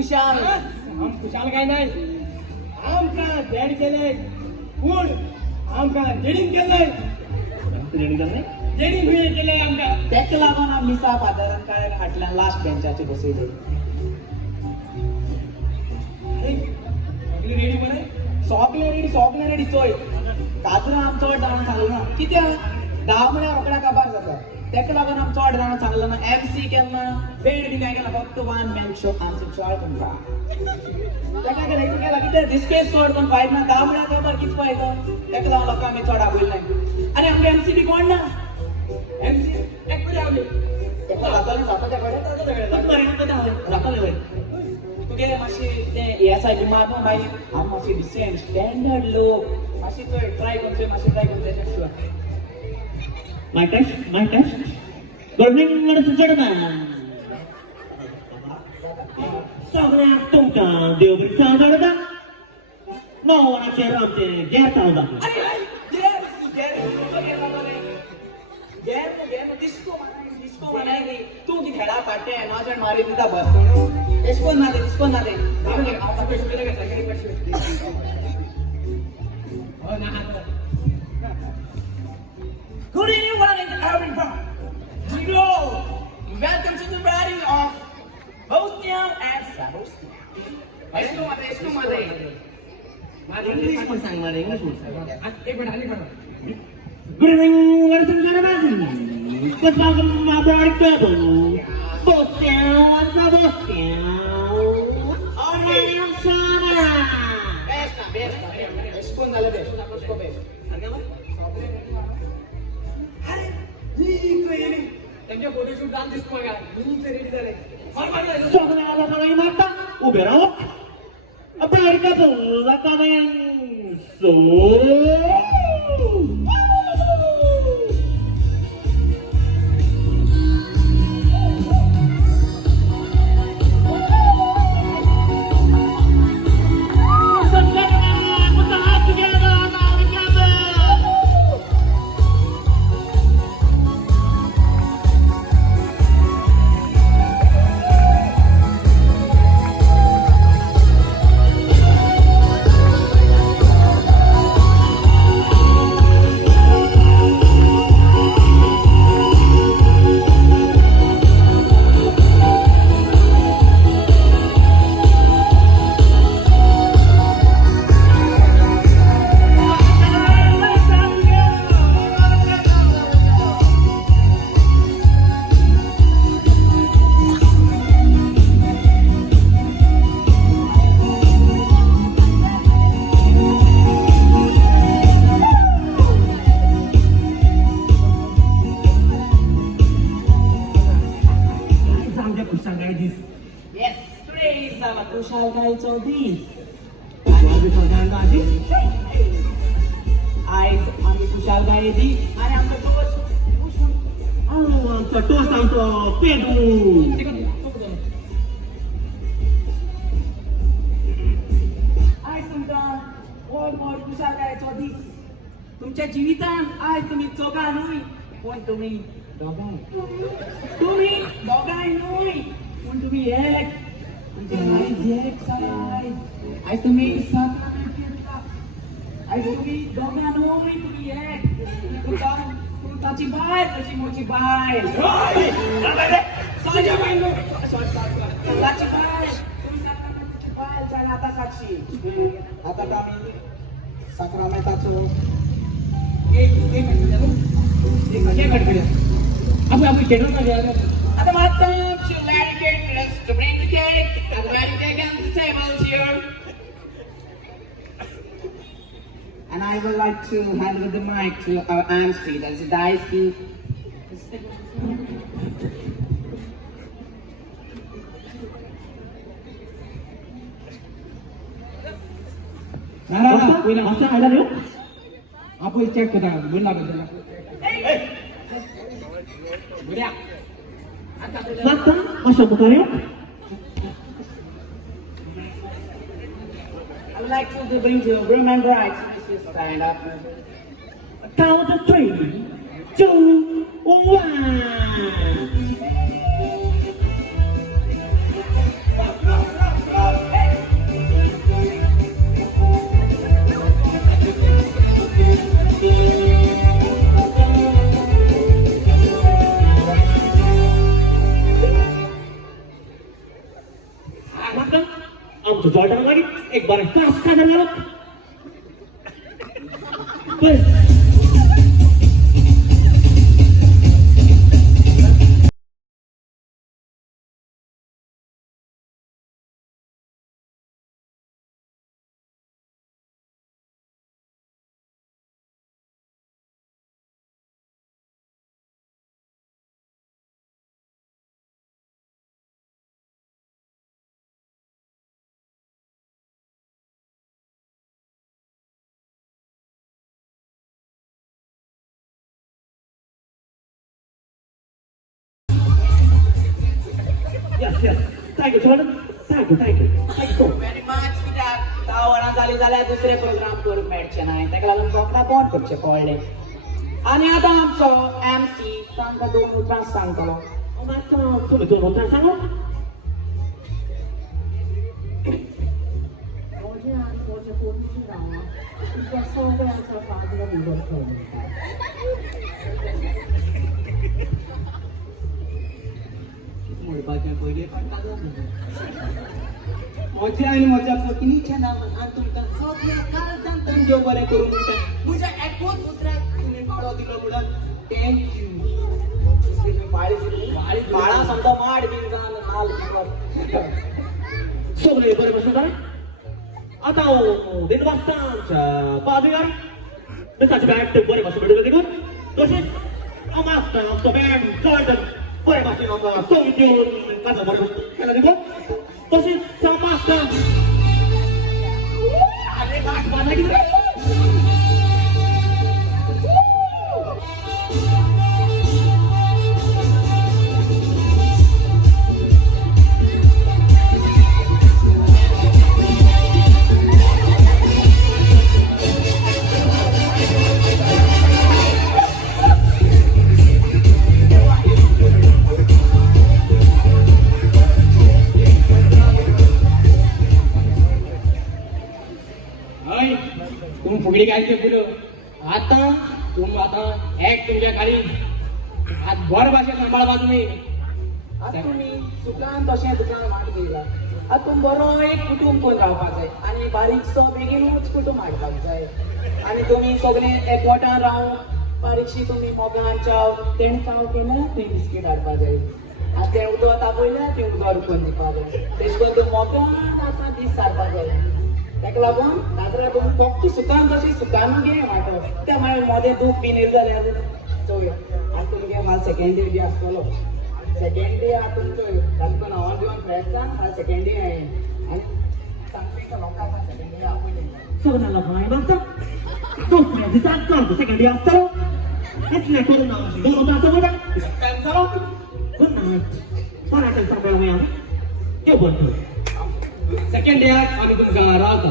खुशाल हम खुशाल काय नाही आमका बॅड केलंय पूण आमका डेडिंग केलंय डेडिंग हुये केलंय आमका तेका लागून आमी मिसा फादरान काय फाटल्यान लास्ट बेंचाचेर बसयले सगळी रेडी बरे सगळे रेडी चोय काजरां आम चड जाणां सांगलो ना कित्याक 10 म्हळ्यार रोखड्या काबार जाता तेका लागून आम चड जाणां सांगलो ना MC केलना बेड बी काय केला फक्त वन मॅन शो आमचे चड तुमकां तेका केला कित्याक डिस्पेस चड कोण फायद ना 10 म्हळ्यार काबार कितें फायदो तेका लागून लोकांक आमी चड आपयलें आनी आमगे MC बी कोण ना MC एकटे आले तेका जातालें जातालें तुगे मातशें तें हे आसा गिमार न्हू मागीर आमी मातशें डिसेंट स्टँडर्ड लोक मातशें चोय ट्राय कोण तेजें sure My test. Good evening, ladies and gentlemen. सगळ्यांक तुमकां देव बरी सांगता ना नवराचे आमचे गेर चालू डिस्को मानाय तूं कितें खेळा पाटे नाच मारी दिता बस एशकोन ना दे हांव पयशे दिले काय सगळे पयशे हो ना Good evening, everyone. Hello. Welcome to the party of Goan and Sebastian. Esco madre. English पण सांग मला इंग्लिश एक मिनिट आली पण Good evening, ladies and gentlemen. Let's welcome my bride couple, Sebastian. एशकोन जालें बेस्ट त्यांच्या फोटोशूट जाऊन दिसतो बघा मीच रेडी झाले सगळ्या लोकांना मारता उभे राहा bride couple coming soon. Yes, today is our Kushal guys of this. आम्ही कुशाल गाय दी आणि आमचं आमचा टोस्ट आमचं पेटू आज तुमचा मोठ कुशाल गायचो दीस तुमच्या जिवितान आज तुम्ही चौघा न्हय पण तुम्ही दोगांय न्हय पण तुम्ही एक आज तुम्ही आज तुम्ही दोगां न्हय तुम्ही एक तुमची बायल कशी मोठी बायल ताची बायल तुम्ही बायल जाल्यार आतां साक्षी आतां आमी साक्रामेंताचो आता मात्र to eradicate this, to bring the cake and ready cake on the tables here. And I would like to hand over the mic to our MC, that's Dicey. आपण चेक करा बोला बद्दल बुड्या Mata, masuk bukannya? I would like to bring you remember I to stand up. Count to 3, 2, 1. आमचं Jordan मागे एक बार fast का झाला Yes, yes. Thank you, Jordan. Thank you. Thank you. Very much कित्याक 10 वरां जाली जाल्यार दुसरे प्रोग्राम करूंक मेळचे ना ताका लागून रोखडा बंद करचे पडले आनी आतां आमचो MC तांकां 2 उतरां सांगतलो तुम्ही दोन उतर सांगा Oggi anche oggi pubblicità il passato è stato fatto da म्हजे आनी म्हज्या पत्नीच्या नांवान आनी तुमकां सगळ्या काळजांतल्यान देव बरें करूं दिता म्हज्या एकूच उतराक तुमी माळो दिलो म्हणून थँक यू माळा समजा माड बीन जावन नाल सगळे बरे बसून जाय आता हांव दिन वाजता आमच्या पाद्रीगार बेसाचे बॅट बरे भाशेन मेळटले देखून तशेंच हांव मागता आमचो बँड जॉर्डन बरे भाशेन आमकां संगीत दिवन ताका बरें केला देखून तशेंच हांव मागता आरे नाच बांदला कितें तुम्ही फुगडी काय केलं आता एक तुमच्या खाली आज बरं भाषा सांभाळवा तुम्ही आता तुम्ही दुकान तशें दुकान माड केला आता तुम बरो एक कुटुंब करून रावपाक जाय आनी बारीकसो बेगीनूच कुटुंब हाडपाक जाय आनी तुमी सगळे एकवटान रावन बारीकशी तुमी मोगान चाव तेणे चाव केल्यार थंय बिस्कीट हाडपाक जाय आनी तें उदक तापयल्यार तें उदक रुकून दिवपाक जाय तेज करून तूं मोगान आतां दीस सारपाक जाय ताका लागून नाजाल्यार तुमी फक्त सुकान कशी सुकान घे वांटप त्या मागीर मोदें दूख बीन येयलें जाल्यार चोवया आनी तुमगे माल सेकेंड डे बी आसतलो सेकेंड डे आतां तुमचो तातूंत नांवां घेवन फ्रेंड्सान काल सेकेंड डे हांवें आनी सांगता लोकांक सेकेंड डे आपयलें सगळ्यांना भाय मागता दुसऱ्या दिसाक कामचो सेकंड आसतलो इतलें करून हांव दोन तास वयता टायम जालो गुड नायट बऱ्या टायम मेळूं देव बरें करूं सेकंड डे आमी तुमकां रावता